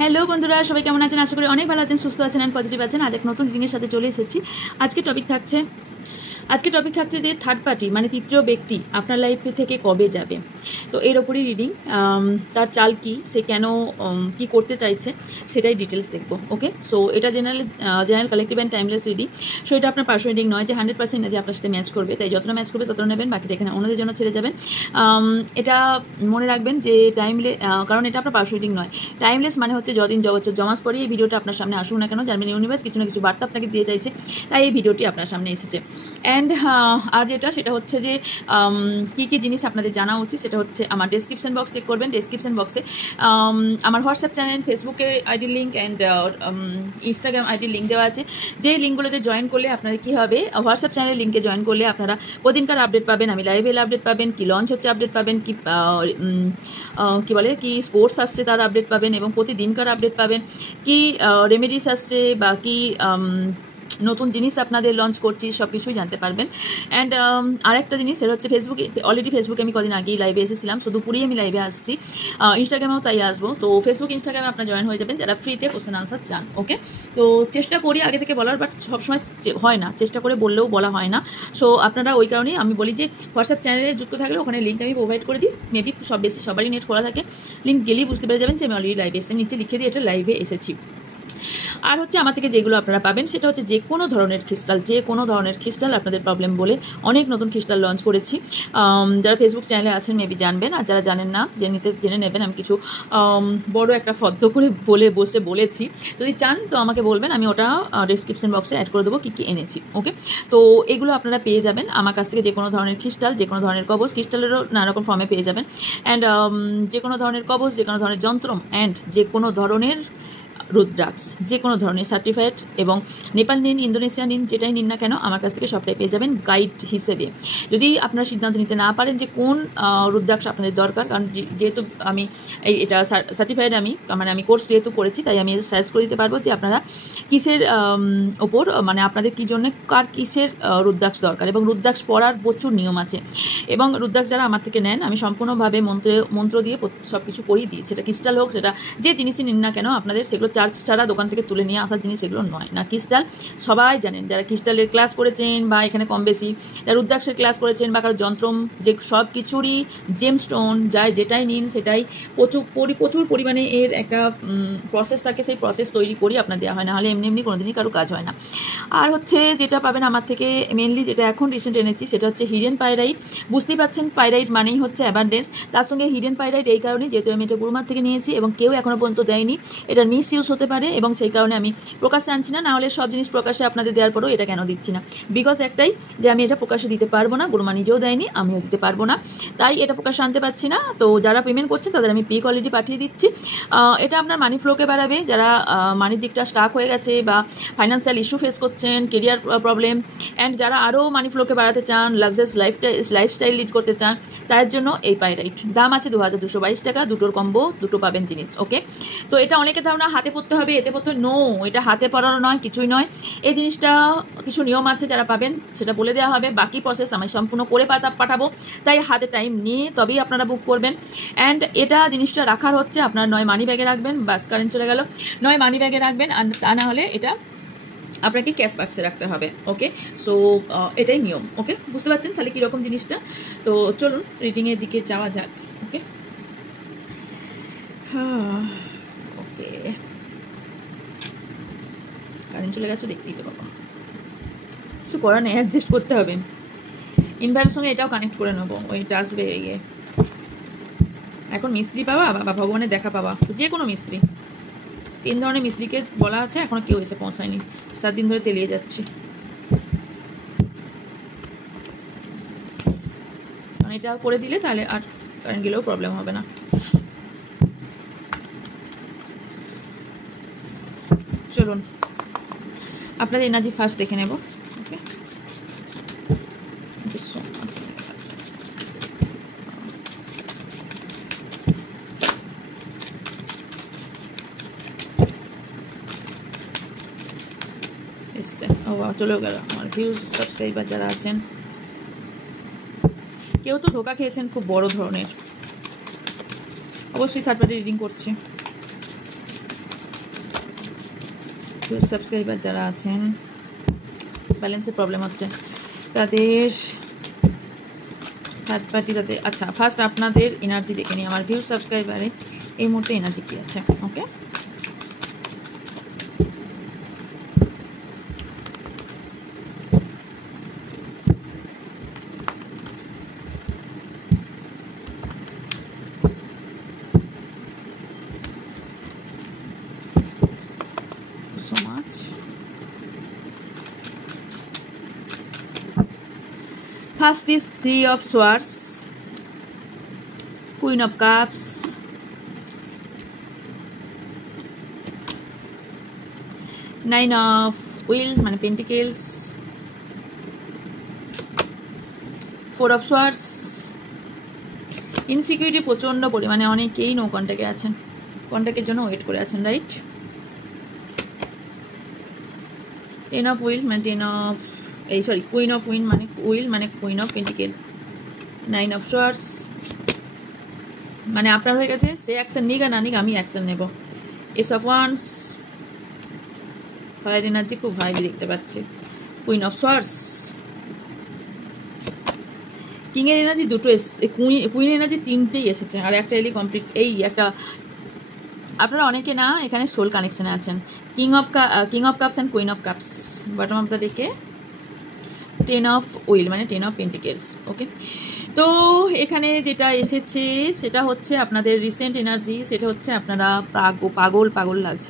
Hello বন্ধুরা, সবাই কেমন আছেন? আশা করি অনেক ভালো আছেন, সুস্থ আছেন অ্যান্ড পজিটিভ আছেন। আজ এক নতুন রিডিংয়ের সাথে চলে এসেছি। আজকে টপিক থাকছে যে থার্ড পার্টি মানে তৃতীয় ব্যক্তি আপনার লাইফে থেকে কবে যাবে। তো এর ওপরই রিডিং, তার চাল কি, সে কেন কি করতে চাইছে সেটাই ডিটেলস দেখবো। ওকে, সো এটা general collective and timeless reading. So এটা আপনার পার্সোনাল রিডিং নয় যে 100% যে আপনার সাথে ম্যাচ করবে, তাই যতটা ম্যাচ করবে ততটা নেবেন, বাকিটা এখানে অন্যদের জন্য ছেড়ে যাবেন। এটা মনে রাখবেন যে কারণ এটা আপনার পার্সোনাল রিডিং নয়। টাইমলেস মানে হচ্ছে যদিন যবছর জমাস পরে এই ভিডিওটা আপনার সামনে আসুক না কেন, জানবেন ইউনিভার্স কিছু না কিছু বার্তা আপনাকে দিয়ে চাইছে, তাই এই ভিডিওটি আপনার সামনে এসেছে। অ্যান্ড আর সেটা হচ্ছে যে কী কী জিনিস আপনাদের জানা উচিত সেটা হচ্ছে আমার ডেসক্রিপশন বক্স চেক করবেন। ডেসক্রিপশন বক্সে আমার হোয়াটসঅ্যাপ চ্যানেল, ফেসবুকে ID link and Instagram ID link দেওয়া আছে। যে লিঙ্কগুলোতে জয়েন করলে আপনারা কী হবে, হোয়াটসঅ্যাপ চ্যানেলের লিঙ্কে জয়েন করলে আপনারা প্রতিদিনকার আপডেট পাবেন, আমি লাইভে আপডেট পাবেন, কি লঞ্চ হচ্ছে আপডেট পাবেন, কি স্পোর্টস আসছে তার আপডেট পাবেন, এবং প্রতিদিনকার আপডেট পাবেন, কি রেমেডিস আসছে বা কি নতুন জিনিস আপনাদের লঞ্চ করছি, সব কিছুই জানতে পারবেন। অ্যান্ড আরেকটা জিনিস সেটা হচ্ছে অলরেডি ফেসবুকে আমি কদিন আগেই লাইভে এসেছিলাম, শুধু পুরীই আমি লাইভে আসছি, ইনস্টাগ্রামেও তাই আসবো। তো ফেসবুক ইনস্টাগ্রামে আপনারা জয়েন হয়ে যাবেন যারা ফ্রিতে কোশ্চেন আনসার চান। ওকে, তো চেষ্টা করি আগে থেকে বলার, বাট সবসময় হয় না, চেষ্টা করে বললেও বলা হয় না। সো আপনারা ওই কারণেই আমি বলি যে হোয়াটসঅ্যাপ চ্যানেলে যুক্ত থাকলে ওখানে লিঙ্ক আমি প্রোভাইড করে দিই। মেবি সবারই নেট খোলা থাকে, লিঙ্ক গেলেই বুঝতে পেরে যাবেন যে আমি অলরেডি লাইভে এসেছি, নিচে লিখে দিয়ে এটা লাইভে এসেছি। আর হচ্ছে আমার থেকে যেগুলো আপনারা পাবেন সেটা হচ্ছে যে কোনো ধরনের ক্রিস্টাল আপনাদের প্রবলেম বলে অনেক নতুন ক্রিস্টাল লঞ্চ করেছি। যারা ফেসবুক চ্যানেলে আছেন মেবি জানবেন, আর যারা জানেন না জেনে নেবেন। আমি কিছু বড় একটা ফদ্দ করে বলেছি, যদি চান তো আমাকে বলবেন, আমি ওটা ডেসক্রিপশন বক্সে অ্যাড করে দেবো কী কী এনেছি। ওকে, তো এগুলো আপনারা পেয়ে যাবেন আমার কাছ থেকে। যে কোনো ধরনের ক্রিস্টাল, যে কোনো ধরনের কবচ, ক্রিস্টালেরও নানা রকম ফর্মে পেয়ে যাবেন। অ্যান্ড যে কোনো ধরনের কবচ, যে কোনো ধরনের যন্ত্র, অ্যান্ড যে কোনো ধরনের রুদ্রাক্স, যে কোনো ধরনের সার্টিফাইড, এবং নেপাল নিন, ইন্দোনেশিয়া নিন, যেটাই নিন না কেন আমার কাছ থেকে সবটাই পেয়ে যাবেন গাইড হিসেবে। যদি আপনারা সিদ্ধান্ত নিতে না পারেন যে কোন রুদ্রাক্স আপনাদের দরকার, কারণ যেহেতু আমি এটা সার্টিফাইড, আমি কোর্স যেহেতু করেছি, তাই আমি সাজেস্ট করে দিতে পারবো যে আপনারা কিসের ওপর, মানে আপনাদের কী জন্য কিসের রুদ্রাক্স দরকার। এবং রুদ্রাক্স পড়ার প্রচুর নিয়ম আছে, এবং রুদ্রাক্স যারা আমার থেকে নেন আমি সম্পূর্ণভাবে মন্ত্র দিয়ে সব কিছু করিয়ে দিই। সেটা ক্রিস্টাল হোক, সেটা যে জিনিসই নিন না কেন, আপনাদের সেগুলো চার্জ ছাড়া দোকান থেকে তুলে নিয়ে আসার জিনিস এগুলো নয়। না ক্রিস্টাল সবাই জানেন, যারা ক্রিস্টালের ক্লাস করেছেন বা এখানে কম বেশি যারা রুদ্রাক্ষের ক্লাস করেছেন বা কারো যন্ত্রম, যে সব কিছুরই জেম স্টোন যেটাই নিন সেটাই প্রচুর পরিমাণে এর একটা প্রসেস থাকে, সেই প্রসেস তৈরি করি আপনার দেওয়া হয়, না হলে এমনি কোনোদিনই কারো কাজ হয় না। আর হচ্ছে যেটা পাবেন আমার থেকে মেনলি, যেটা এখন রিসেন্ট এনেছি, সেটা হচ্ছে হিডেন পাইরাইট। বুঝতেই পারছেন পাইরাইট মানেই হচ্ছে অ্যাবান্ডেন্স, তার সঙ্গে হিডেন পাইরাইট এই কারণে যেহেতু আমি এটা গুরুমার থেকে নিয়েছি এবং কেউ এখনও পর্যন্ত দেয়নি, এটার মিসইউজ হতে পারে, এবং সেই কারণে আমি প্রকাশ্যে আনছি না। নাহলে সব জিনিস প্রকাশ্যে আপনাদের দেওয়ার পরেও এটা কেন দিচ্ছি না, বিকজ একটাই যে আমি এটা প্রকাশ্যে দিতে পারবো না, গুরুমা নিজেও দেয়নি, আমিও দিতে পারবো না, তাই এটা প্রকাশ্যে আনতে পারছি না। তো যারা পেমেন্ট করছেন তাদের আমি পি কোয়ালিটি পাঠিয়ে দিচ্ছি। এটা আপনার মানি ফ্লোকে বাড়াবে, যারা মানির দিকটা স্টাক হয়ে গেছে বা ফাইন্যান্সিয়াল ইস্যু ফেস করছেন, কেরিয়ার প্রবলেম, অ্যান্ড যারা আরও মানি ফ্লোকে বাড়াতে চান, লাক্সারিয়াস লাইফস্টাইল লিড করতে চান, তার জন্য এই পাইরাইট। দাম আছে 2222 টাকা, দুটোর কম্বো, দুটো পাবেন জিনিস। ওকে, তো এটা অনেকে ধারণা হাতে পড়তে হবে, এতে পড়তে, নো, এটা হাতে পড়ানো নয়, কিছুই নয়। এই জিনিসটা কিছু নিয়ম আছে, যারা পাবেন সেটা বলে দেওয়া হবে, বাকি প্রসেস আমি সম্পূর্ণ করে পাঠাবো, তাই হাতে টাইম নিয়ে তবেই আপনারা বুক করবেন। অ্যান্ড এটা জিনিসটা রাখার হচ্ছে আপনার নয় মানি ব্যাগে রাখবেন, বাস কারেন্ট চলে গেল, নয় মানি ব্যাগে রাখবেন, আর তা না হলে এটা আপনাকে ক্যাশ বাক্সে রাখতে হবে। ওকে, সো এটাই নিয়ম। ওকে, বুঝতে পারছেন তাহলে কীরকম জিনিসটা। তো চলুন রিডিংয়ের দিকে যাওয়া যাক। ওকে, ওকে, কারেন্ট চলে গেছে, দেখতেই তো বাবা, কিছু করার নেই, অ্যাডজাস্ট করতে হবে। ইনভার্টারের সঙ্গে এটাও কানেক্ট করে নেবো, ওইটা আসবে ইয়ে। এখন মিস্ত্রি পাওয়া বা ভগবানের দেখা পাওয়া, যে কোনো মিস্ত্রি, 3 ধরনের মিস্ত্রিকে বলা আছে, এখনও কেউ এসে পৌঁছায়নি, 7 দিন ধরে তেলিয়ে যাচ্ছি, কারণ এটা করে দিলে তাহলে আর কারেন্ট গেলেও প্রবলেম হবে না। চলুন আপনাদের এনার্জি ফার্স্ট দেখে নেব। ওকে, চলেও গেল আমার ভিউজ, সাবস্ক্রাইবার যারা আছেন। কেউ তো ধোকা খেয়েছেন খুব বড় ধরনের, অবশ্যই থার্ড পার্টি রিডিং করছি। হিউজ সাবস্ক্রাইবার যারা আছেন, ব্যালেন্সের প্রবলেম হচ্ছে, তাদের থার্ড পার্টি তাদের, আচ্ছা ফার্স্ট আপনাদের এনার্জি দেখে নিই। আমার ভিউজ সাবস্ক্রাইবারে এই মুহূর্তে এনার্জি কী আছে? ওকে, so much. First is Three of Swords, Queen of Cups, Nine of Wheels মানে Pentacles, Four of Swords. Insecurity প্রচণ্ড পরিমাণে, অনেকেই নো কন্ট্যাক্টে আছেন, কন্ট্যাক্টের জন্য ওয়েট করে আছেন, রাইট? টেন অফ হুইল মানে কুইন অফ হুইল মানে queen of pentacles, nine of swords মানে আপনার হয়ে গেছে সে অ্যাকশন নিক আর না নিক আমি অ্যাকশন নেব। S of wands, fire energy খুব হাইলি দেখতে পাচ্ছি। কুইন অফ সোয়ার্ডস, কিংয়ের এনার্জি দুটো এসছে, কুইন এনার্জি তিনটেই এসেছে, আর একটা এলি কমপ্লিট। এই একটা আপনারা অনেকে না এখানে সোল কানেকশনে আছেন। King of cups and queen of cups, bottom of the ডেকে টেন অফ হুইল মানে টেন অফ পেন্টিকেলস। ওকে, তো এখানে যেটা এসেছে সেটা হচ্ছে আপনাদের রিসেন্ট এনার্জি, সেটা হচ্ছে আপনারা পাগল লাগছে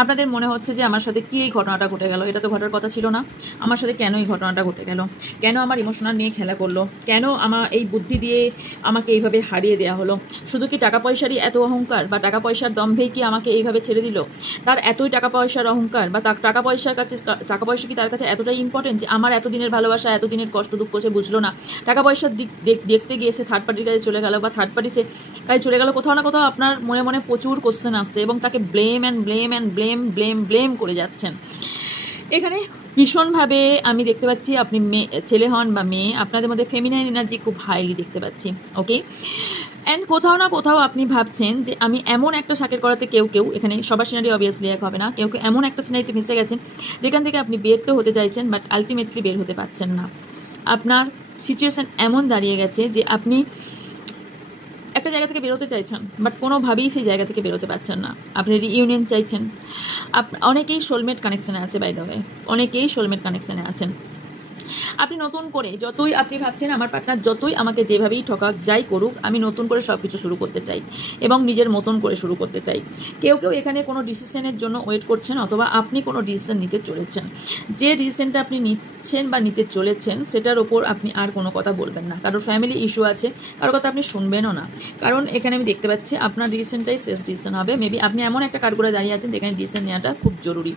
আপনাদের মনে হচ্ছে যে আমার সাথে কি এই ঘটনাটা ঘটে গেল, এটা তো ঘটার কথা ছিল না, আমার সাথে কেন এই ঘটনাটা ঘটে গেল, কেন আমার ইমোশনাল নিয়ে খেলা করলো, কেন আমার এই বুদ্ধি দিয়ে আমাকে এইভাবে হারিয়ে দেওয়া হলো, শুধু কি টাকা পয়সারই এত অহংকার বা টাকা পয়সার দম্ভেই কি আমাকে এইভাবে ছেড়ে দিল, তার এতই টাকা পয়সার অহংকার বা টাকা পয়সা কি তার কাছে এতটাই ইম্পর্টেন্ট যে আমার এতদিনের ভালোবাসা এতদিনের কষ্ট দুঃখ সে বুঝলো না, টাকা পয়সার দেখতে গিয়ে সে থার্ড পার্টির কাছে চলে গেল বা থার্ড পার্টি সে কাছে চলে গেল, কোথাও না কোথাও আপনার মনে প্রচুর কোশ্চেন আসছে এবং তাকে ব্লেম করে যাচ্ছেন। এখানে ভীষণভাবে আমি দেখতে পাচ্ছি আপনি ছেলে হন বা মেয়ে, আপনাদের মধ্যে ফেমিনাইন এনার্জি খুব হাইলি দেখতে পাচ্ছি। ওকে, অ্যান্ড কোথাও না কোথাও আপনি ভাবছেন যে আমি এমন একটা শাকের করাতে কেউ এখানে সবার সিনারি অবভিয়াসলি এক হবে না, কেউ এমন একটা সিনারিতে মিশে গেছেন যেখান থেকে আপনি বের তো হতে চাইছেন বাট আলটিমেটলি বের হতে পারছেন না। আপনার সিচুয়েশান এমন দাঁড়িয়ে গেছে যে আপনি একটা জায়গা থেকে বেরোতে চাইছেন বাট কোনোভাবেই সেই জায়গা থেকে বেরোতে পারছেন না, আপনি রিইউনিয়ন চাইছেন। অনেকেই সোলমেট কানেকশানে আছে, বাই দ্য ওয়ে অনেকেই সোলমেট কানেকশানে আছেন। আপনি নতুন করে যতই আপনি ভাবছেন আমার পার্টনার যতই আমাকে যেভাবেই ঠকাক যাই করুক আমি নতুন করে সব কিছু শুরু করতে চাই এবং নিজের মতন করে শুরু করতে চাই। কেউ এখানে কোনো ডিসিশনের জন্য ওয়েট করছেন অথবা আপনি কোনো ডিসিশন নিতে চলেছেন, যে ডিসিশনটা আপনি নিচ্ছেন বা নিতে চলেছেন সেটার ওপর আপনি আর কোনো কথা বলবেন না, কারোর ফ্যামিলি ইস্যু আছে, কারোর কথা আপনি শুনবেনও না, কারণ এখানে আমি দেখতে পাচ্ছি আপনার ডিসিশনটাই শেষ ডিসিশন হবে। মেবি আপনি এমন একটা কার্ড করে দাঁড়িয়ে আছেন যেখানে ডিসিশন নেওয়াটা খুব জরুরি।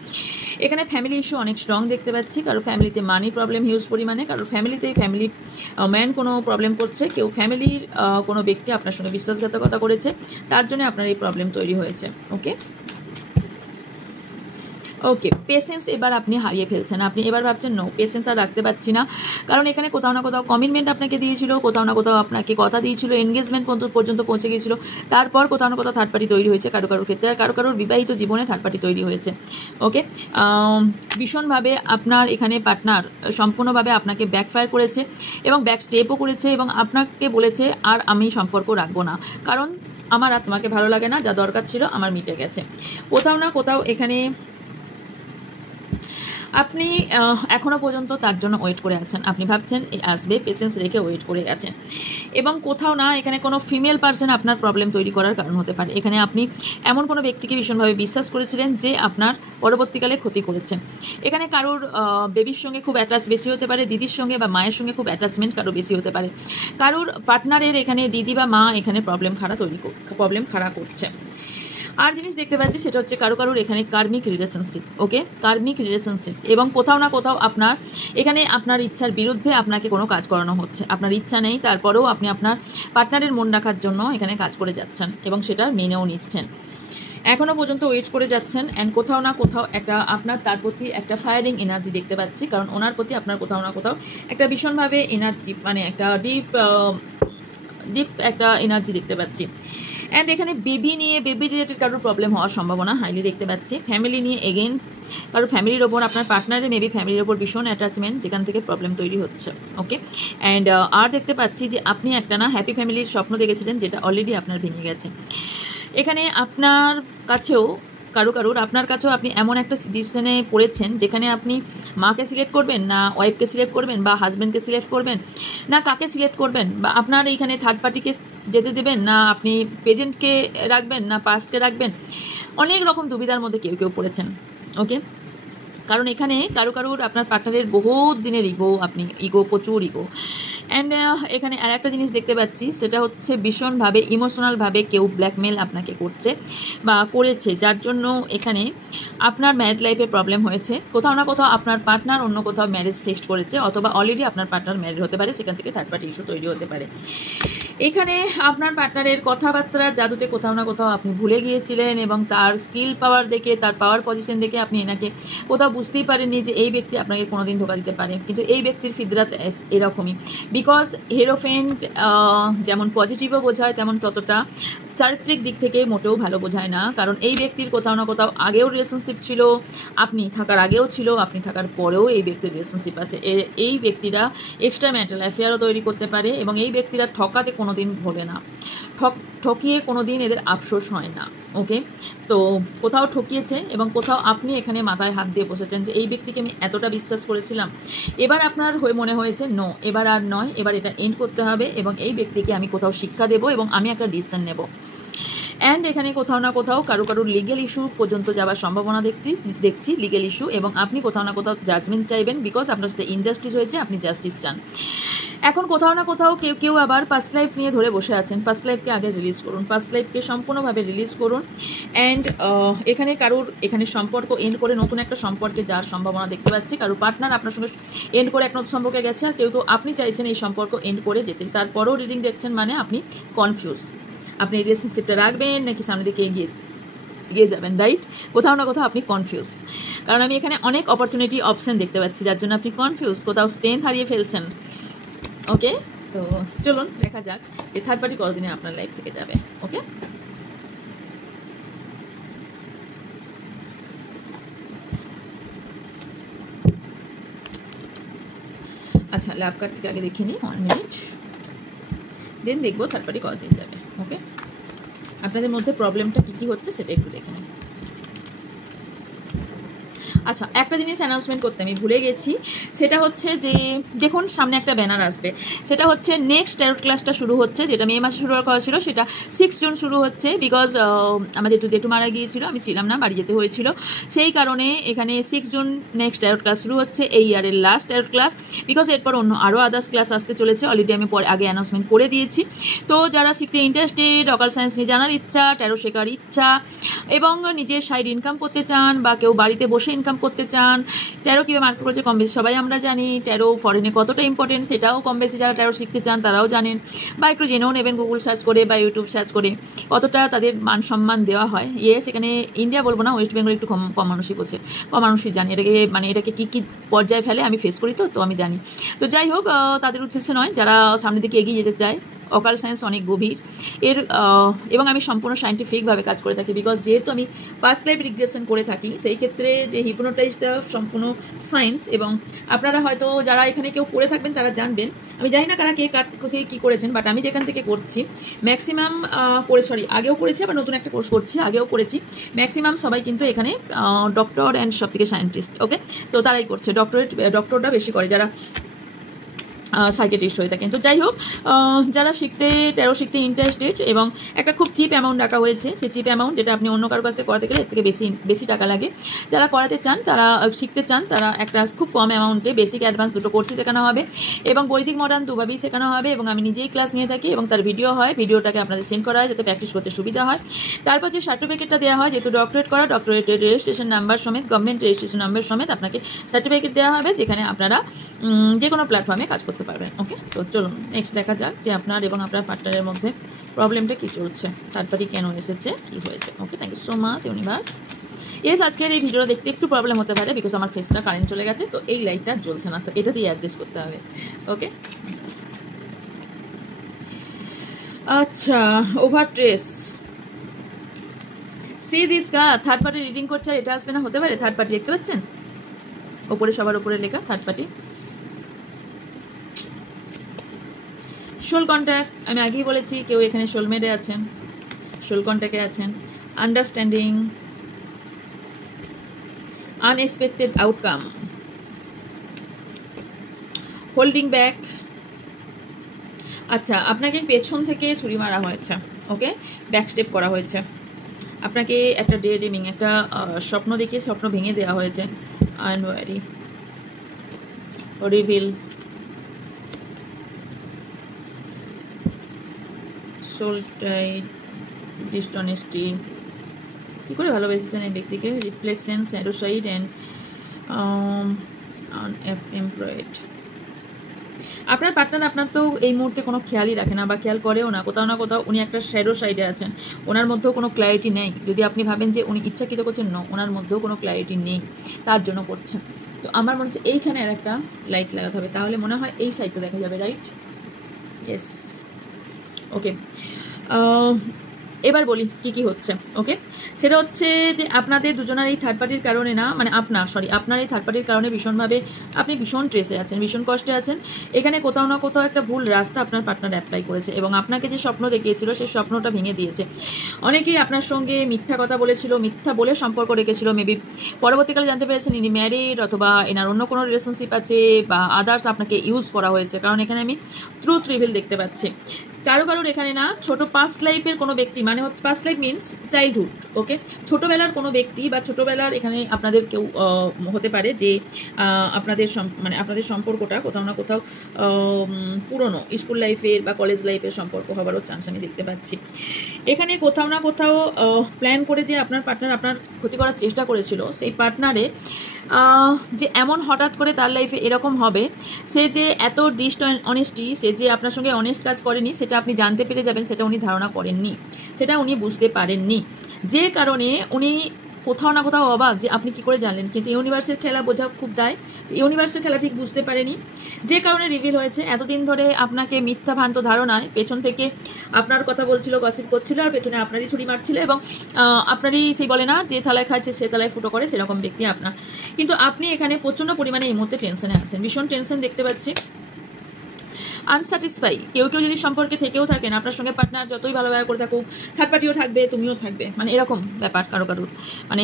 এখানে ফ্যামিলি ইস্যু অনেক স্ট্রং দেখতে পাচ্ছি, কারো ফ্যামিলিতে মানি প্রবলেম হিউজ পরিমাণে, কারোর ফ্যামিলি ম্যান কোনো প্রবলেম করছে, কেউ ফ্যামিলির কোনো ব্যক্তি আপনার সঙ্গে বিশ্বাসঘাতকতা করেছে, তার জন্য আপনার এই প্রবলেম তৈরি হয়েছে। ওকে, পেশেন্স এবার আপনি হারিয়ে ফেলছেন, আপনি এবার ভাবছেন নো পেশেন্স আর রাখতে পারছি না, কারণ এখানে কোথাও না কোথাও কমিটমেন্ট আপনাকে দিয়েছিল, কোথাও না কোথাও আপনাকে কথা দিয়েছিল, এনগেজমেন্ট পর্যন্ত পৌঁছে গিয়েছিল, তারপর কোথাও না কোথাও থার্ড পার্টি তৈরি হয়েছে কারোর ক্ষেত্রে, আর কারোর বিবাহিত জীবনে থার্ড পার্টি তৈরি হয়েছে। ওকে, ভীষণভাবে আপনার এখানে পার্টনার সম্পূর্ণভাবে আপনাকে ব্যাকফায়ার করেছে এবং ব্যাক স্টেপও করেছে এবং আপনাকে বলেছে আর আমি সম্পর্ক রাখবো না, কারণ আমার আর তোমাকে ভালো লাগে না, যা দরকার ছিল আমার মিটে গেছে। কোথাও না কোথাও এখানে আপনি এখনও পর্যন্ত তার জন্য ওয়েট করে আছেন, আপনি ভাবছেন এই আসবে, পেশেন্স রেখে ওয়েট করে গেছেন এবং কোথাও না এখানে কোনো ফিমেল পার্সন আপনার প্রবলেম তৈরি করার কারণ হতে পারে। এখানে আপনি এমন কোনো ব্যক্তিকে ভীষণভাবে বিশ্বাস করেছিলেন যে আপনার পরবর্তীকালে ক্ষতি করেছে। এখানে কারোর বেবির সঙ্গে খুব অ্যাটাচ বেশি হতে পারে, দিদির সঙ্গে বা মায়ের সঙ্গে খুব অ্যাটাচমেন্ট কারো বেশি হতে পারে, কারোর পার্টনারের এখানে দিদি বা মা এখানে প্রবলেম খাড়া করছে। আর জিনিস দেখতে পাচ্ছি সেটা হচ্ছে কারোর এখানে কার্মিক রিলেশনশিপ। ওকে, কার্মিক রিলেশনশিপ এবং কোথাও না কোথাও আপনার এখানে আপনার ইচ্ছার বিরুদ্ধে আপনাকে কোনো কাজ করানো হচ্ছে, আপনার ইচ্ছা নেই তারপরেও আপনি আপনার পার্টনারের মন রাখার জন্য এখানে কাজ করে যাচ্ছেন এবং সেটা মেনেও নিচ্ছেন, এখনও পর্যন্ত ওয়েট করে যাচ্ছেন। অ্যান্ড কোথাও না কোথাও একটা আপনার তার প্রতি একটা ফায়ারিং এনার্জি দেখতে পাচ্ছি, কারণ ওনার প্রতি আপনার কোথাও না কোথাও একটা ভীষণভাবে এনার্জি মানে একটা ডিপ একটা এনার্জি দেখতে পাচ্ছি। অ্যান্ড এখানে বেবি রিলেটেড কারোর প্রবলেম হওয়ার সম্ভাবনা হাইলি দেখতে পাচ্ছি। ফ্যামিলি নিয়ে এগেন কারোর ফ্যামিলির ওপর, আপনার পার্টনারের মেবি ফ্যামিলির ওপর ভীষণ অ্যাটাচমেন্ট, যেখান থেকে প্রবলেম তৈরি হচ্ছে। ওকে, অ্যান্ড আর দেখতে পাচ্ছি যে আপনি একটা না হ্যাপি ফ্যামিলির স্বপ্ন দেখেছিলেন, যেটা অলরেডি আপনার ভেঙে গেছে। এখানে আপনার কাছেও আপনার কাছেও আপনি এমন একটা ডিসিশনে পড়েছেন যেখানে আপনি মাকে সিলেক্ট করবেন, না ওয়াইফকে সিলেক্ট করবেন, বা হাজব্যান্ডকে সিলেক্ট করবেন, না কাকে সিলেক্ট করবেন, বা আপনার এইখানে থার্ড পার্টিকে যেতে দেবেন, না আপনি প্রেজেন্টকে রাখবেন, না পাস্টকে রাখবেন। অনেক রকম দুবিধার মধ্যে কেউ পড়েছেন। ওকে, কারণ এখানে কারোর আপনার পার্টনারের বহুত দিনের ইগো প্রচুর ইগো। অ্যান্ড এখানে আর একটা জিনিস দেখতে পাচ্ছি, সেটা হচ্ছে ভীষণভাবে ইমোশনালভাবে কেউ ব্ল্যাকমেল আপনাকে করছে বা করেছে, যার জন্য এখানে আপনার ম্যারিড লাইফে প্রবলেম হয়েছে। কোথাও না কোথাও আপনার পার্টনার অন্য কোথাও ম্যারেজ ফিক্সড করেছে, অথবা অলরেডি আপনার পার্টনার ম্যারিড হতে পারে, সেখান থেকে থার্ড পার্টি ইস্যু তৈরি হতে পারে। এখানে আপনার পার্টনারের কথাবার্তা জাদুতে কোথাও না কোথাও আপনি ভুলে গিয়েছিলেন, এবং তার স্কিল পাওয়ার দেখে, তার পাওয়ার পজিশন দেখে আপনি এনাকে কোথাও বুঝতেই পারেননি যে এই ব্যক্তি আপনাকে কোনোদিন ধোকা দিতে পারে। কিন্তু এই ব্যক্তির ফিদরাত এরকমই, বিকজ হেরোফেন্ট যেমন পজিটিভও বোঝায়, তেমন ততটা চারিত্রিক দিক থেকে মোটেও ভালো বোঝায় না। কারণ এই ব্যক্তির কোথাও না কোথাও আগেও রিলেশনশিপ ছিল, আপনি থাকার আগেও ছিল, আপনি থাকার পরেও এই ব্যক্তির রিলেশনশিপ আছে। এই ব্যক্তিরা এক্সট্রা ম্যারিটাল অ্যাফেয়ারও তৈরি করতে পারে, এবং এই ব্যক্তিরা ঠকাতে কোনোদিন ভোলে না, ঠকিয়ে কোনোদিন এদের আফসোস হয় না। ওকে, তো কোথাও ঠকিয়েছে, এবং কোথাও আপনি এখানে মাথায় হাত দিয়ে বসেছেন যে এই ব্যক্তিকে আমি এতটা বিশ্বাস করেছিলাম। এবার আপনার মনে হয়েছে নো, এবার আর নয়, এবার এটা এন্ড করতে হবে, এবং এই ব্যক্তিকে আমি কোথাও শিক্ষা দেব, এবং আমি একটা ডিসিশন নেব। অ্যান্ড এখানে কোথাও না কোথাও কারো লিগেল ইস্যু পর্যন্ত যাওয়ার সম্ভাবনা দেখছি, লিগেল ইস্যু, এবং আপনি কোথাও না কোথাও জাজমেন্ট চাইবেন, বিকজ আপনার সাথে ইনজাস্টিস হয়েছে, আপনি জাস্টিস চান। এখন কোথাও না কোথাও কেউ আবার পাস্ট লাইফ নিয়ে ধরে বসে আছেন। পাস্ট লাইফকে আগে রিলিজ করুন, পাস্ট লাইফকে সম্পূর্ণভাবে রিলিজ করুন। অ্যান্ড এখানে এখানে সম্পর্ক এন্ড করে নতুন একটা সম্পর্কে যাওয়ার সম্ভাবনা দেখতে পাচ্ছি। কারোর পার্টনার আপনার সঙ্গে এন্ড করে এক নতুন সম্পর্কে গেছে, আর কেউ আপনি চাইছেন এই সম্পর্ক এন্ড করে যেতে। তারপরেও রিডিং দেখছেন, মানে আপনি কনফিউজ, আপনি রিলেশনশিপটা রাখবেন নাকি সামনে দিকে এগিয়ে যাবেন, রাইট? কোথাও না কোথাও আপনি কনফিউজ, কারণ আমি এখানে অনেক অপশন দেখতে পাচ্ছি, যার জন্য আপনি কনফিউজ, কোথাও স্ট্রেংথ হারিয়ে ফেলছেন। ওকে, তো চলুন দেখা যাক যে থার্ড পার্টি কতদিনে আপনার লাইফ থেকে যাবে। ওকে, আচ্ছা, লাভ কার্ড থেকে আগে দেখে নিই, 1 মিনিট, দেন দেখবো থার্ড পার্টি কতদিন যাবে। ওকে, আপনাদের মধ্যে প্রবলেমটা কী হচ্ছে সেটা একটু দেখে নিন। আচ্ছা, একটা জিনিস অ্যানাউন্সমেন্ট করতে আমি ভুলে গেছি, সেটা হচ্ছে যে দেখুন সামনে একটা ব্যানার আসবে, সেটা হচ্ছে নেক্সট ট্যারোট ক্লাসটা শুরু হচ্ছে, যেটা মে মাসে শুরু করা ছিল, সেটা 6 জুন শুরু হচ্ছে। বিকজ আমাদের জেঠু মারা গিয়েছিল, আমি ছিলাম না, বাড়ি যেতে হয়েছিল, সেই কারণে এখানে 6 জুন নেক্সট ট্যারোট ক্লাস শুরু হচ্ছে, এই ইয়ারের লাস্ট ট্যারোট ক্লাস। বিকজ এরপর অন্য আরও আদার্স ক্লাস আসতে চলেছে, অলরেডি আমি আগে অ্যানাউন্সমেন্ট করে দিয়েছি। তো যারা শিখতে ইন্টারেস্টেড, অকাল সায়েন্স নিয়ে জানার ইচ্ছা, ট্যারো শেখার ইচ্ছা, এবং নিজের সাইড ইনকাম করতে চান, বা কেউ বাড়িতে বসে ইনকাম করতে চান, ট্যারো কীভাবে মার্কেট করছে কম বেশি সবাই আমরা জানি, ট্যারো ফরেনে কতটা ইম্পর্টেন্ট সেটাও কম বেশি যারা ট্যারো শিখতে চান তারাও জানেন, বা একটু জেনেও নেবেন গুগল সার্চ করে বা ইউটিউব সার্চ করে কতটা তাদের মান সম্মান দেওয়া হয়। ইয়েস, এখানে ইন্ডিয়া বলবো না, ওয়েস্ট বেঙ্গল একটু কম মানুষই বলছে, কম মানুষই জানি এটাকে কী পর্যায়ে ফেলে, আমি ফেস করি, তো আমি জানি। তো যাই হোক, তাদের উদ্দেশ্যে নয়, যারা সামনের দিকে এগিয়ে যেতে চায়। অকাল সায়েন্স অনেক গভীর এবং আমি সম্পূর্ণ সায়েন্টিফিকভাবে কাজ করে থাকি, বিকজ যেহেতু আমি পাস্ট লাইফ রিগ্রেশন করে থাকি, সেই ক্ষেত্রে যে হিপনোটাইজটা সম্পূর্ণ সায়েন্স। এবং আপনারা হয়তো যারা এখানে কেউ করে থাকবেন তারা জানবেন, আমি জানি না কারা কোথায় কী করেছেন, বাট আমি যেখান থেকে করছি ম্যাক্সিমাম আগেও করেছি, আবার নতুন একটা কোর্স করছি, আগেও করেছি, ম্যাক্সিমাম সবাই কিন্তু এখানে ডক্টর অ্যান্ড সব থেকে সায়েন্টিস্ট। ওকে, তো তারাই করছে, ডক্টরটা বেশি করে যারা সাইকেটিস্ট হয়ে থাকেন। তো যাই হোক, যারা ট্যারো শিখতে ইন্টারেস্টেড, এবং একটা খুব চিপ অ্যামাউন্ট রাখা হয়েছে, সেই চিপ অ্যামাউন্ট যেটা আপনি অন্য কারোর কাছে করাতে গেলে এর থেকে বেশি টাকা লাগে। যারা করাতে চান, তারা শিখতে চান, তারা একটা খুব কম অ্যামাউন্টে বেসিক অ্যাডভান্স দুটো কোর্সই শেখানো হবে, এবং বৈদিক মডার্ন দুভাবেই শেখানো হবে, এবং আমি নিজেই ক্লাস নিয়ে থাকি, এবং তার ভিডিও হয়, ভিডিওটাকে আপনাদের সেন্ড করা হয় যাতে প্র্যাকটিস করতে সুবিধা হয়। তারপর যে সার্টিফিকেটটা দেওয়া হয়, যেহেতু ডক্টরেট করা, ডক্টরেটের রেজিস্ট্রেশন নাম্বার সমেত, গভর্নমেন্ট রেজিস্ট্রেশন নাম্বার সমেত আপনাকে সার্টিফিকেট দেওয়া হবে, যেখানে আপনারা যে কোনো প্ল্যাটফর্মে কাজ করতে পারবেন। ওকে, তো চলুন নেক্সট দেখা যাক যে আপনার এবং আপনার পার্টনারের মধ্যে প্রবলেমটা কী চলছে, থার্ড পার্টি কেন এসেছে, কী হয়েছে। Okay, thank you so much universe. Yes, আজকের এই ভিডিওটা দেখতে একটু প্রবলেম হতে পারে, বিকজ আমার ফেসটা কারেন্ট চলে গেছে, তো এই লাইটটা জ্বলছে না, তো এটা দিয়ে অ্যাডজাস্ট করতে হবে। ওকে, আচ্ছা, ওভার স্ট্রেস, সি দিস কা থার্ড পার্টি রিডিং করছে, এটা আসবে না, হতে পারে থার্ড পার্টি। দেখতে পাচ্ছেন ওপরে সবার উপরে লেখা থার্ড পার্টি। সোল কন্ট্যাক্ট, আমি আগেই বলেছি কেউ এখানে সোলমেটে আছেন, সোল কন্ট্যাক্টে আছেন। Understanding, unexpected outcome, holding back. আচ্ছা, আপনাকে পেছন থেকে ছুরি মারা হয়েছে, ওকে, ব্যাক স্টেপ করা হয়েছে, আপনাকে একটা ডে ড্রিমিং, একটা স্বপ্ন দেখে স্বপ্ন ভেঙে দেওয়া হয়েছে। Unwary, reveal, soul tied, dishonesty. কী করে ভালোবেসেছেন এই ব্যক্তিকে? Reflection, shadow side and unemployed. আপনার পার্টনার আপনার তো এই মুহূর্তে কোনো খেয়ালই রাখে না বা খেয়াল করেও না, কোথাও না কোথাও উনি একটা শ্যাডো সাইডে আছেন, ওনার মধ্যেও কোনো ক্ল্যারিটি নেই। যদি আপনি ভাবেন যে উনি ইচ্ছাকৃত করছেন, না, ওনার মধ্যেও কোনো ক্ল্যারিটি নেই, তার জন্য করছেন। তো আমার মনে হচ্ছে এইখানে আর একটা লাইট লাগাতে হবে, তাহলে মনে হয় এই সাইডটা দেখা যাবে, রাইট? ইয়েস, ওকে। এবার বলি কি কি হচ্ছে, ওকে। সেটা হচ্ছে যে আপনাদের দুজনের এই থার্ড পার্টির কারণে না, মানে আপনার এই থার্ড পার্টির কারণে ভীষণভাবে আপনি ভীষণ ট্রেসে আছেন, ভীষণ কষ্টে আছেন। এখানে কোথাও না কোথাও একটা ভুল রাস্তা আপনার পার্টনার অ্যাপ্লাই করেছে এবং আপনাকে যে স্বপ্ন দেখিয়েছিল সেই স্বপ্নটা ভেঙে দিয়েছে। অনেকেই আপনার সঙ্গে মিথ্যা কথা বলেছিল, মিথ্যা বলে সম্পর্ক রেখেছিল, মেবি পরবর্তীকালে জানতে পেরেছেন ইনি ম্যারিড অথবা এনার অন্য কোনো রিলেশনশিপ আছে বা আদার্স আপনাকে ইউজ করা হয়েছে, কারণ এখানে আমি ট্রুথ রিভিল দেখতে পাচ্ছি। কারোর এখানে না ছোট পাস্ট লাইফের কোনো ব্যক্তি, মানে হচ্ছে পাস্ট লাইফ মিনস চাইল্ডহুড, ওকে, ছোটোবেলার কোনো ব্যক্তি বা ছোটোবেলার এখানে আপনাদের কেউ হতে পারে যে আপনাদের সম্পর্কটা কোথাও না কোথাও পুরনো স্কুল লাইফের বা কলেজ লাইফের সম্পর্ক হবারও চান্স আমি দেখতে পাচ্ছি। এখানে কোথাও না কোথাও প্ল্যান করে যে আপনার পার্টনার আপনার ক্ষতি করার চেষ্টা করেছিল, সেই পার্টনারে যে এমন হঠাৎ করে তার লাইফে এরকম হবে, সে যে এত ডিসঅনেস্টি, সে যে আপনার সঙ্গে অনেস্ট কাজ করেনি, সেটা আপনি জানতে পেরে যাবেন, সেটা উনি ধারণা করেননি, সেটা উনি বুঝতে পারেননি, যে কারণে উনি কোথাও না কোথাও অবাক যে আপনি কি করে জানলেন। কিন্তু ইউনিভার্সের খেলা বোঝা খুব দায়, ইউনিভার্সের খেলা ঠিক বুঝতে পারেনি, যে কারণে রিভিল হয়েছে। এতদিন ধরে আপনাকে মিথ্যা ভ্রান্ত ধারণায় পেছন থেকে আপনার কথা বলছিল, গসিপ করছিল, আর পেছনে আপনারই ছুরি মারছিল এবং আপনারই সেই বলে না যে থালায় খাচ্ছে সে থালায় ফুটো করে, সেরকম ব্যক্তি আপনার। কিন্তু আপনি এখানে প্রচণ্ড পরিমাণে এই মুহূর্তে টেনশনে আছেন, ভীষণ টেনশন দেখতে পাচ্ছি। আনস্যাটিসফাই, কেউ যদি সম্পর্কে থেকেও থাকেন, আপনার সঙ্গে পার্টনার যতই ভালো ব্যবহার করে থাকুক, থার্ড পার্টিও থাকবে, তুমিও থাকবে, মানে এরকম ব্যাপার কারোর, মানে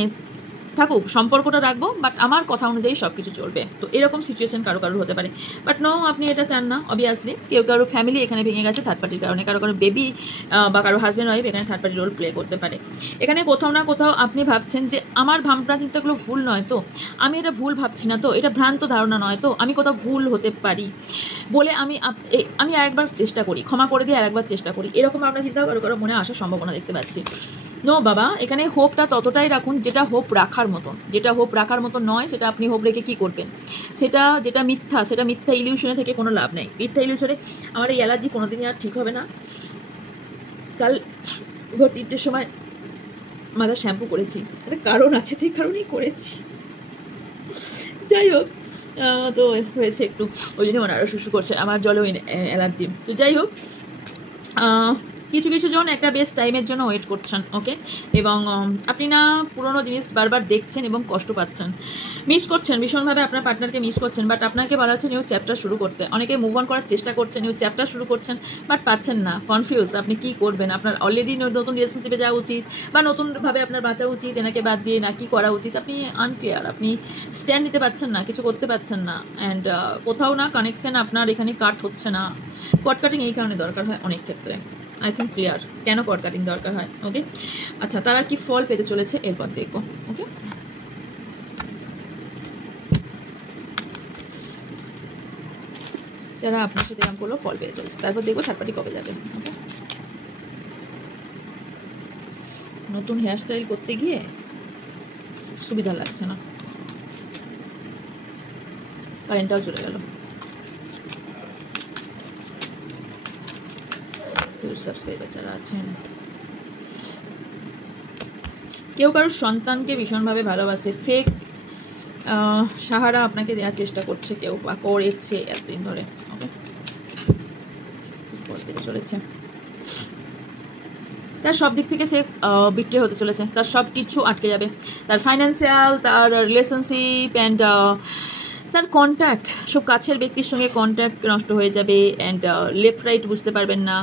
থাকুক সম্পর্কটা রাখবো বাট আমার কথা অনুযায়ী সব কিছু চলবে, তো এরকম সিচুয়েশন কারোর হতে পারে। বাট নো, আপনি এটা চান না অবভিয়াসলি। কারো ফ্যামিলি এখানে ভেঙে গেছে থার্ড পার্টির কারণে, কারো বেবি বা কারো হাজব্যান্ড ওয়াইফ এখানে থার্ড পার্টি রোল প্লে করতে পারে। এখানে কোথাও না কোথাও আপনি ভাবছেন যে আমার ভাবনা চিন্তাগুলো ভুল নয় তো, আমি এটা ভুল ভাবছি না তো, এটা ভ্রান্ত ধারণা নয় তো, আমি কোথাও ভুল হতে পারি বলে আমি আরেকবার চেষ্টা করি, ক্ষমা করে দিয়ে আরেকবার চেষ্টা করি, এরকম আপনার চিন্তা কারো মনে আসার সম্ভাবনা দেখতে পাচ্ছি। নো বাবা, এখানে হোপটা ততটাই রাখুন যেটা হোপ রাখার মতন, যেটা হোপ রাখার মতন নয় সেটা আপনি হোপ রেখে কী করবেন। যেটা মিথ্যা ইলিউশনে থেকে কোনো লাভ নেই। মিথ্যা ইলিউশনে আমার এই অ্যালার্জি কোনোদিনই আর ঠিক হবে না। কাল ভোর 3টের সময় মাথা শ্যাম্পু করেছি, একটা কারণ আছে, সেই কারণেই করেছি। যাই হোক, তো হয়েছে একটু, ওই জন্য ওনারা শুশু করছে, আমার জলে ওই অ্যালার্জি। তো যাই হোক, কিছু জন একটা বেস্ট টাইমের জন্য ওয়েট করছেন, ওকে, এবং আপনি না পুরোনো জিনিস বারবার দেখছেন এবং কষ্ট পাচ্ছেন, মিস করছেন ভীষণভাবে, আপনার পার্টনারকে মিস করছেন। বাট আপনাকে বলা হচ্ছে নিউ চ্যাপ্টার শুরু করতে, অনেকে মুভ অন করার চেষ্টা করছেন, নিউ চ্যাপ্টার শুরু করছেন, বাট পারছেন না, কনফিউজ আপনি কি করবেন। আপনার অলরেডি নতুন রিলেশনশিপে যাওয়া উচিত বা নতুনভাবে আপনার বাঁচা উচিত, এনাকে বাদ দিয়ে না কি করা উচিত, আপনি আনক্লিয়ার, আপনি স্ট্যান্ড নিতে পারছেন না, কিছু করতে পারছেন না। অ্যান্ড কোথাও না কানেকশন আপনার এখানে কাট হচ্ছে না। কট কাটিং এই কারণে দরকার হয় অনেক ক্ষেত্রে, আই থিঙ্ক ক্লিয়ার কেন কট কাটিং দরকার হয়, ওকে। আচ্ছা, তারা কি ফল পেতে চলেছে এরপর দেখবো, ওকে। যারা আপনার সাথে এরকম করলো ফল পেয়ে চলেছে, তারপর দেখবো থার্ড পার্টি কবে যাবে, ওকে। নতুন হেয়ারস্টাইল করতে গিয়ে সুবিধা লাগছে না, কারেন্টটাও চলে গেল। সাবস্ক্রাইবার যারা আছেন, কেউ কারোর সন্তানকে ভীষণভাবে ভালোবাসে, ফেক সাহারা আপনাকে দেওয়ার চেষ্টা করছে কেউ বা করেছে এতদিন ধরে, ওকে। চলেছে তার সব দিক থেকে সে বিট্রে হতে চলেছে, তার সব কিছু আটকে যাবে, তার ফাইন্যান্সিয়াল, তার রিলেশনশিপ অ্যান্ড তার কন্ট্যাক্ট, সব কাছের ব্যক্তির সঙ্গে কন্ট্যাক্ট নষ্ট হয়ে যাবে অ্যান্ড লেফট রাইট বুঝতে পারবেন না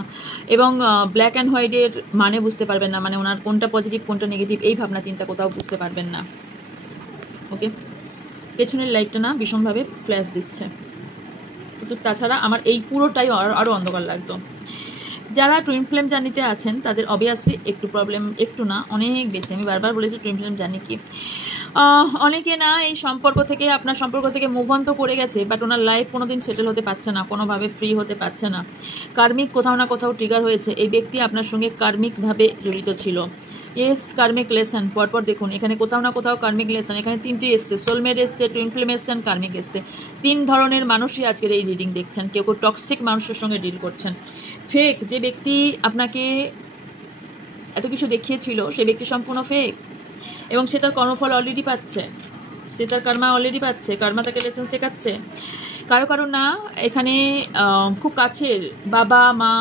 এবং ব্ল্যাক অ্যান্ড হোয়াইটের মানে বুঝতে পারবেন না, মানে ওনার কোনটা পজিটিভ কোনটা নেগেটিভ এই ভাবনা চিন্তা কোথাও বুঝতে পারবেন না। ওকে, পেছনের লাইটটা না ভীষণভাবে ফ্ল্যাশ দিচ্ছে, কিন্তু তাছাড়া আমার এই পুরোটাই আরও অন্ধকার লাগতো। যারা টুইন ফ্লেম জার্নিতে আছেন তাদের অবভিয়াসলি একটু প্রবলেম, একটু না অনেক বেশি, আমি বারবার বলেছি টুইন ফ্লেম জার্নি কি। অনেকে না এই সম্পর্ক থেকে, আপনার সম্পর্ক থেকে মুভ অন তো করে গেছে, বাট ওনার লাইফ কোনোদিন সেটেল হতে পারছে না, কোনোভাবে ফ্রি হতে পারছে না, কার্মিক কোথাও না কোথাও ট্রিগার হয়েছে। এই ব্যক্তি আপনার সঙ্গে কার্মিকভাবে জড়িত ছিল। ইয়েস, কার্মিক লেসন, পরপর দেখুন এখানে কোথাও না কোথাও কার্মিক লেসন, এখানে 3টি এসছে, সোলমেট এসছে, টুইন ফ্লেম এসছেন, কার্মিক এসছে। 3 ধরনের মানুষই আজকের এই রিডিং দেখছেন। কেউ কেউ টক্সিক মানুষের সঙ্গে ডিল করছেন। ফেক, যে ব্যক্তি আপনাকে এত কিছু দেখিয়েছিল সেই ব্যক্তি সম্পূর্ণ ফেক এবং সে তার কর্মফল অলরেডি পাচ্ছে, সে তার কর্মা অলরেডি পাচ্ছে, কর্মা তাকে লেসন শেখাচ্ছে। কারো না এখানে খুব কাছের বাবা মা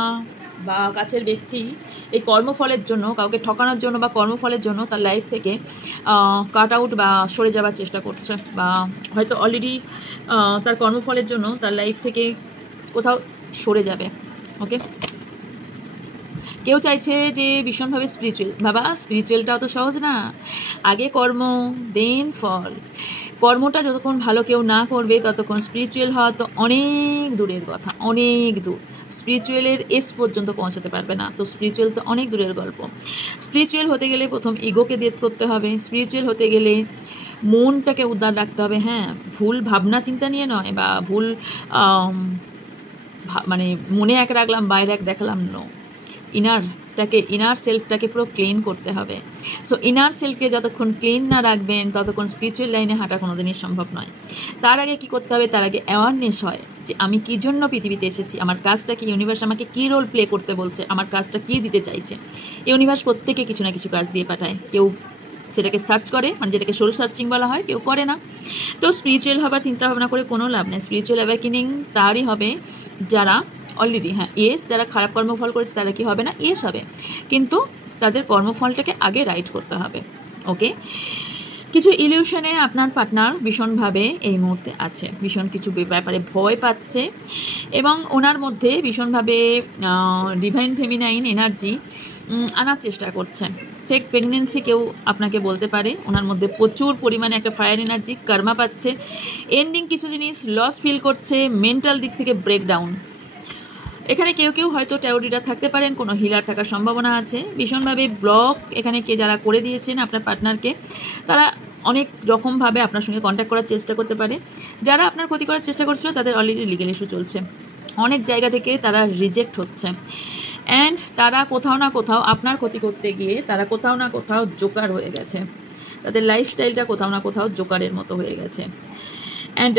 বা কাছের ব্যক্তি এই কর্মফলের জন্য, কাউকে ঠকানোর জন্য বা কর্মফলের জন্য তার লাইফ থেকে কাট আউট বা সরে যাওয়ার চেষ্টা করছে, বা হয়তো অলরেডি তার কর্মফলের জন্য তার লাইফ থেকে কোথাও সরে যাবে। ওকে, কেউ চাইছে যে ভীষণভাবে স্পিরিচুয়াল, বাবা স্পিরিচুয়ালটা অত সহজ না, আগে কর্ম দেন ফল। কর্মটা যতক্ষণ ভালো কেউ না করবে ততক্ষণ স্পিরিচুয়াল হওয়া তো অনেক দূরের কথা, অনেক দূর, স্পিরিচুয়ালের এস পর্যন্ত পৌঁছাতে পারবে না। তো স্পিরিচুয়াল তো অনেক দূরের গল্প। স্পিরিচুয়াল হতে গেলে প্রথম ইগোকে ডেথ করতে হবে, স্পিরিচুয়াল হতে গেলে মনটাকে উদ্ধার রাখতে হবে। হ্যাঁ, ভুল ভাবনা চিন্তা নিয়ে নয়, বা ভুল মানে মনে এক রাখলাম বাইরে এক দেখালাম, নো, ইনার সেলফটাকে পুরো ক্লিন করতে হবে। সো ইনার সেলফকে যতক্ষণ ক্লিন না রাখবেন ততক্ষণ স্পিরিচুয়াল লাইনে হাঁটা কোনোদিনই সম্ভব নয়। তার আগে কি করতে হবে, তার আগে অ্যাওয়ারনেস হয় যে আমি কী জন্য পৃথিবীতে এসেছি, আমার কাজটা কি, ইউনিভার্স আমাকে কী রোল প্লে করতে বলছে, আমার কাজটা কী দিতে চাইছে। ইউনিভার্স প্রত্যেকে কিছু না কিছু কাজ দিয়ে পাঠায়, কেউ সেটাকে সার্চ করে, মানে যেটাকে সোল সার্চিং বলা হয়, কেউ করে না। তো স্পিরিচুয়াল হবার চিন্তা ভাবনা করে কোনো লাভ নেই। স্পিরিচুয়াল অ্যাওয়েকেনিং তারই হবে যারা অলরেডি, হ্যাঁ ইয়েস, যারা খারাপ কর্মফল করেছে তারা কি হবে না, ইয়েস হবে, কিন্তু তাদের কর্মফলটাকে আগে রাইট করতে হবে। ওকে, কিছু ইলিউশনে আপনার পার্টনার ভীষণভাবে এই মুহূর্তে আছে, ভীষণ কিছু ব্যাপারে ভয় পাচ্ছে এবং ওনার মধ্যে ভীষণভাবে ডিভাইন ফেমিনাইন এনার্জি আনার চেষ্টা করছে। ফেক প্রেগনেন্সি কেউ আপনাকে বলতে পারে, ওনার মধ্যে প্রচুর পরিমাণে একটা ফায়ার এনার্জি, কর্মা পাচ্ছে, এন্ডিং কিছু জিনিস লস ফিল করছে, মেন্টাল দিক থেকে ব্রেকডাউন। এখানে কেউ কেউ হয়তো ট্যারো রিডার থাকতে পারেন, কোনো হিলার থাকার সম্ভাবনা আছে। ভীষণভাবে ব্লক এখানে যারা করে দিয়েছেন আপনার পার্টনারকে, তারা অনেক রকমভাবে আপনার সঙ্গে কন্ট্যাক্ট করার চেষ্টা করতে পারে। যারা আপনার ক্ষতি করার চেষ্টা করছিল তাদের অলরেডি লিগ্যাল ইস্যু চলছে, অনেক জায়গা থেকে তারা রিজেক্ট হচ্ছে অ্যান্ড তারা কোথাও না কোথাও আপনার ক্ষতি করতে গিয়ে তারা কোথাও না কোথাও জোকার হয়ে গেছে, তাদের লাইফস্টাইলটা কোথাও না কোথাও জোকারের মতো হয়ে গেছে। অ্যান্ড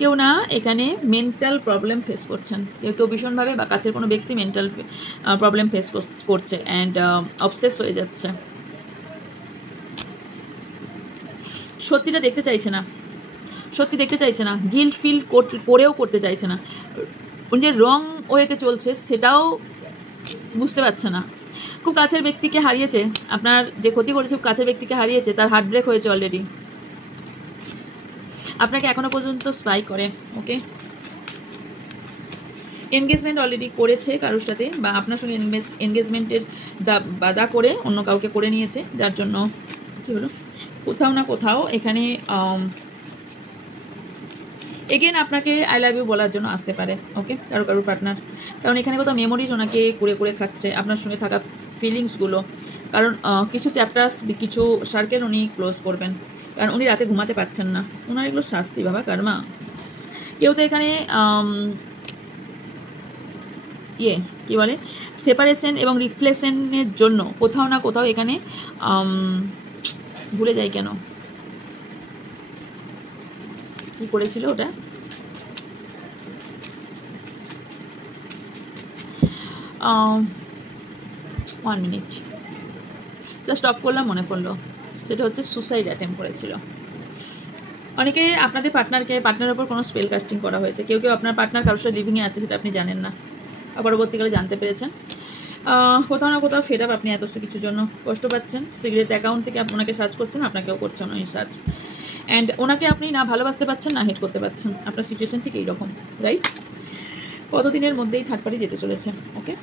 কেউ না এখানে মেন্টাল প্রবলেম ফেস করছেন, কেউ ভীষণভাবে বা কাছের কোনো ব্যক্তি মেন্টাল প্রবলেম ফেস করছে অ্যান্ড অবসেস হয়ে যাচ্ছে, সত্যিটা দেখতে চাইছে না, সত্যি দেখতে চাইছে না, গিল্ট ফিল করেও করতে চাইছে না, যে রং ওয়েতে চলছে সেটাও বুঝতে পারছে না। খুব কাছের ব্যক্তিকে হারিয়েছে, আপনার যে ক্ষতি করেছে খুব কাছের ব্যক্তিকে হারিয়েছে, তার হার্ট ব্রেক হয়েছে অলরেডি, আপনাকে এখনো পর্যন্ত স্পাই করে। ওকে, এনগেজমেন্ট অলরেডি করেছে কারোর সাথে, বা আপনার সঙ্গে এনগেজমেন্টের বাধা করে অন্য কাউকে করে নিয়েছে, যার জন্য কী হলো, কোথাও না কোথাও এখানে এগেন আপনাকে আই লাভ ইউ বলার জন্য আসতে পারে। ওকে, কারোর পার্টনার, কারণ এখানে কোথাও মেমোরিজ ওনাকে করে খাচ্ছে আপনার সঙ্গে থাকা ফিলিংসগুলো, কারণ কিছু চ্যাপ্টার্স কিছু সার্কেল উনি ক্লোজ করবেন, কারণ উনি রাতে ঘুমাতে পারছেন না, ওনার এগুলো শাস্তি বাবা, কর্মা। কেউ তো এখানে কি বলে সেপারেশন এবং রিফ্লেকশনের জন্য কোথাও না কোথাও এখানে ভুলে যাই কেন কি করেছিল ওটা, ওয়ান মিনিট জাস্ট স্টপ করলাম, মনে পড়লো, সেটা হচ্ছে সুসাইড অ্যাটেম্প করেছিল। অনেকে আপনাদের পার্টনারের ওপর কোনো স্পেল কাস্টিং করা হয়েছে, কেউ আপনার পার্টনার কারোর সাথে লিভিংয়ে আছে সেটা আপনি জানেন না, পরবর্তীকালে জানতে পেরেছেন। কোথাও না কোথাও ফেড আপ, আপনি এত কিছুর জন্য কষ্ট পাচ্ছেন। সিগারেট অ্যাকাউন্ট থেকে ওনাকে সার্চ করছেন, আপনাকেও করছেন উনি সার্চ, অ্যান্ড ওনাকে আপনি না ভালোবাসতে পারছেন না হেট করতে পারছেন। আপনার সিচুয়েশন ঠিক এইরকম, রাইট? কতদিনের মধ্যেই থার্ড পার্টি যেতে চলেছে, ওকে?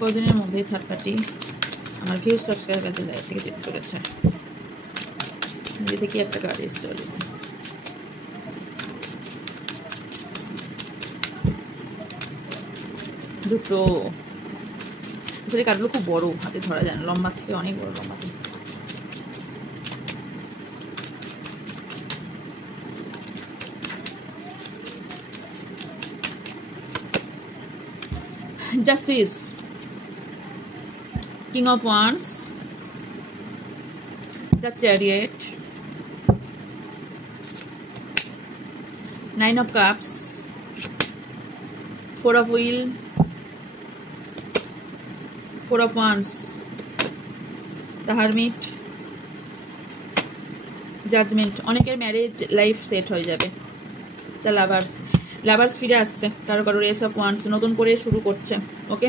কতদিনের মধ্যেই থার্ড পার্টি আমার ভিউজ সাবস্ক্রাইবারদের লাইফ থেকে যেতে চলেছে? নিজে কি একটা কার্ড এসছে অলরেডি। দুটো আসলে কার্ডগুলো খুব বড়, হাতে ধরা যায় না, লম্বা থেকে অনেক বড়, লম্বা থেকে। Justice, king of wands, the chariot, nine of cups, four of wheel, four of wands, the hermit, judgment. অনেকের ম্যারেজ লাইফ সেট হয়ে যাবে। দ্য লাভার্স ফিরে আসছে, কারো কারো রেস অফ ওয়ান্স নতুন করে শুরু করছে, ওকে?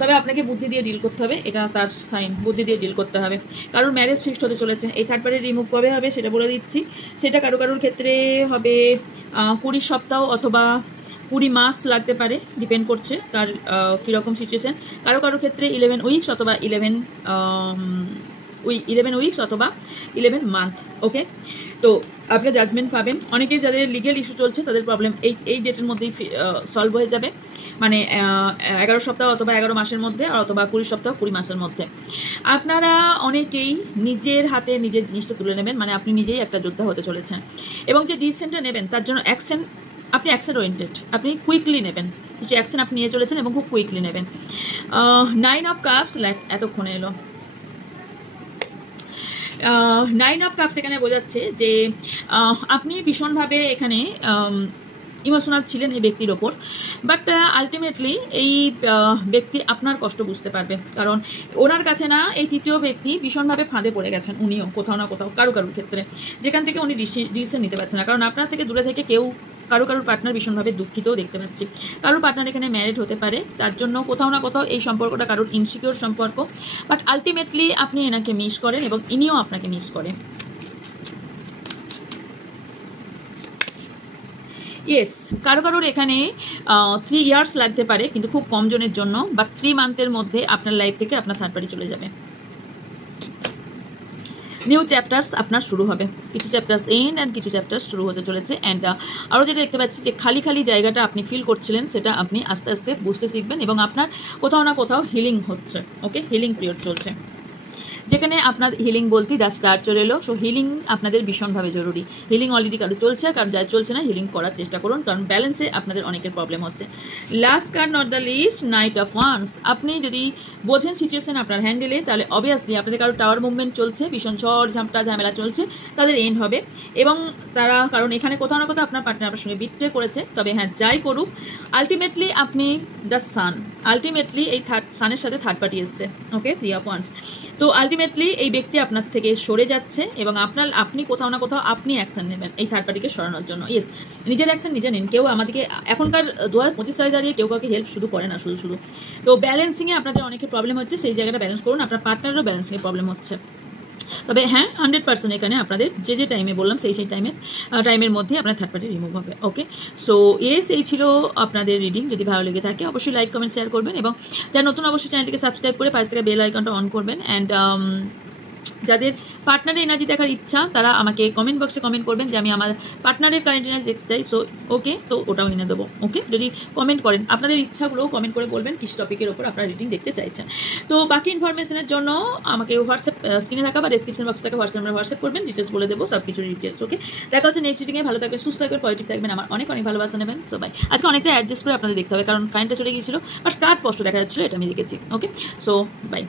তবে আপনাকে বুদ্ধি দিয়ে ডিল করতে হবে, এটা তার সাইন, বুদ্ধি দিয়ে ডিল করতে হবে। কারোর ম্যারেজ ফিক্সড হতে চলেছে। এই থার্ড পার্টি রিমুভ কবে হবে সেটা বলে দিচ্ছি। সেটা কারো কারোর ক্ষেত্রে হবে 20 সপ্তাহ অথবা 20 মাস লাগতে পারে, ডিপেন্ড করছে কার কীরকম সিচুয়েশান। কারো কারোর ক্ষেত্রে 11 উইকস অথবা 11 উইকস অথবা 11 মান্থ, ওকে? তো আপনারা জাজমেন্ট পাবেন। অনেকের যাদের লিগেল ইস্যু চলছে তাদের প্রবলেম এই ডেটের মধ্যেই সলভ হয়ে যাবে, মানে 11 সপ্তাহ অথবা 11 মাসের মধ্যে, অথবা 20 সপ্তাহ 20 মাসের মধ্যে। আপনারা অনেকেই নিজের হাতে নিজের জিনিসটা তুলে নেবেন, মানে আপনি নিজেই একটা যোদ্ধা হতে চলেছেন, এবং যে ডিসিশনটা নেবেন তার জন্য আপনি অ্যাকশন ওরিয়েন্টেড, আপনি কুইকলি নেবেন, কিছু অ্যাকশন আপনি নিয়ে চলেছেন এবং খুব কুইকলি নেবেন। 9 অফ কাপস এতক্ষণে এলো। 9 অফ কাপস এখানে বোঝাচ্ছে যে আপনি ভীষণভাবে এখানে ইমোশনাল ছিলেন এই ব্যক্তির ওপর, বাট আলটিমেটলি এই ব্যক্তি আপনার কষ্ট বুঝতে পারবে, কারণ ওনার কাছে না এই তৃতীয় ব্যক্তি ভীষণভাবে ফাঁদে পড়ে গেছেন উনিও কোথাও না কোথাও, কারোর ক্ষেত্রে, যেখান থেকে উনি ডিসিশন নিতে পারছেন না। কারণ আপনার থেকে দূরে থেকে কারোর পার্টনার ভীষণভাবে দুঃখিতও দেখতে পাচ্ছি। কারোর পার্টনার এখানে ম্যারিড হতে পারে, তার জন্য কোথাও না কোথাও এই সম্পর্কটা কারোর ইনসিকিউর সম্পর্ক, বাট আলটিমেটলি আপনি এনাকে মিস করেন এবং ইনিও আপনাকে মিস করে। ইয়েস, কারোর এখানে 3 ইয়ার্স লাগতে পারে, কিন্তু খুব কম জনের জন্য, বাট 3 মান্থের মধ্যে আপনার লাইফ থেকে আপনার থার্ড পার্টি চলে যাবে। নিউ চ্যাপ্টার্স আপনার শুরু হবে, কিছু চ্যাপ্টার্স এন্ড অ্যান্ড কিছু চ্যাপ্টার্স শুরু হতে চলেছে। অ্যান্ড আরও যেটা দেখতে পাচ্ছি যে খালি জায়গাটা আপনি ফিল করছিলেন সেটা আপনি আস্তে আস্তে বুঝতে শিখবেন, এবং আপনার কোথাও না কোথাও হিলিং হচ্ছে, ওকে? হিলিং পিরিয়ড চলছে, যেখানে আপনার হিলিং বলতে দ্য স্টার চলে এলো। সো হিলিং আপনাদের ভীষণভাবে জরুরি। হিলিং অলরেডি কারো চলছে, কারণ যার চলছে না হিলিং করার চেষ্টা করুন, কারণ ব্যালেন্সে আপনাদের অনেকের প্রবলেম হচ্ছে। Last card not the least, knight of wands. আপনি যদি বোঝেন সিচুয়েশন আপনার হ্যান্ডেলে, তাহলে অবভিয়াসলি আপনাদের কারো টাওয়ার মুভমেন্ট চলছে, ভীষণ ঝড় ঝাপটা ঝামেলা চলছে, তাদের এন্ড হবে। এবং তারা, কারণ এখানে কোথাও না কোথাও আপনার পার্টনার আপনার সঙ্গে বিট্রে করেছে, তবে হ্যাঁ যাই করুক আলটিমেটলি আপনি দ্য সান, আলটিমেটলি এই সানের সাথে থার্ড পার্টি এসছে, ওকে? 3 অফ ওয়ান্স। তো আলটিমেটলি এই ব্যক্তি আপনার থেকে সরে যাচ্ছে, এবং আপনি কোথাও না কোথাও আপনি অ্যাকশন নেবেন এই থার্ড পার্টিকে সরানোর জন্য। ইয়েস, নিজের অ্যাকশন নিজে নিন। কেউ আমাদেরকে এখনকার 2025 সালে দাঁড়িয়ে কেউ কাউকে হেল্প শুধু করে না, শুধু তো ব্যালেন্সিংয়ে আপনাদের অনেকের প্রবলেম হচ্ছে, সেই জায়গাটা ব্যালেন্স করুন। আপনার পার্টনারেরও ব্যালেন্সিংয়ে প্রবলেম হচ্ছে, তবে হ্যাঁ 100% এখানে আপনাদের যে টাইমে বললাম সেই টাইমের মধ্যে আপনার থার্ড পার্টি রিমুভ হবে, ওকে? সো এই ছিল আপনাদের রিডিং। যদি ভালো লেগে থাকে অবশ্যই লাইক কমেন্ট শেয়ার করবেন, এবং যারা নতুন অবশ্যই চ্যানেলটিকে সাবস্ক্রাইব করে পাশে থেকে বেল আইকনটা অন করবেন। অ্যান্ড যাদের পার্টনারের এনার্জি দেখার ইচ্ছা তারা আমাকে কমেন্ট বক্সে কমেন্ট করবেন যে আমি আমার পার্টনারের কারেন্ট এনার্জি দেখতে চাই, সো ওকে, তো ওটাও এনে দেবো, ওকে? যদি কমেন্ট করেন আপনাদের ইচ্ছাগুলোও কমেন্ট করে বলবেন কিস টপিকের ওপর আপনারা রিডিং দেখতে চাইছেন। তো বাকি ইনফরমেশনের জন্য আমাকে হোয়াটসঅ্যাপ স্ক্রিনে থাকা বা ডিসক্রিপশন বক্স থেকে হোয়াটসঅ্যাপ করবেন, ডিটেলস বলে দেবো, সব কিছু ডিটেলস, ওকে? দেখা হচ্ছে নেক্সট রিডিংয়ে। ভালো থাকবেন, সুস্থ থাকবেন, পজিটিভ থাকবেন, আমার অনেক ভালোবাসা নেবেন। So bye. আজকে অনেকটা অ্যাডজাস্ট করে আপনাদের দেখতে হবে, কারণ কারেন্টটা চলে গিয়েছিল, বাট কার্ড স্পষ্ট দেখা যাচ্ছিল, এটা আমি দেখেছি, ওকে? So by.